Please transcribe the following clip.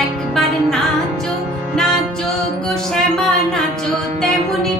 একবার নাচো নাচো গো শ্যামা নাচো তেমনি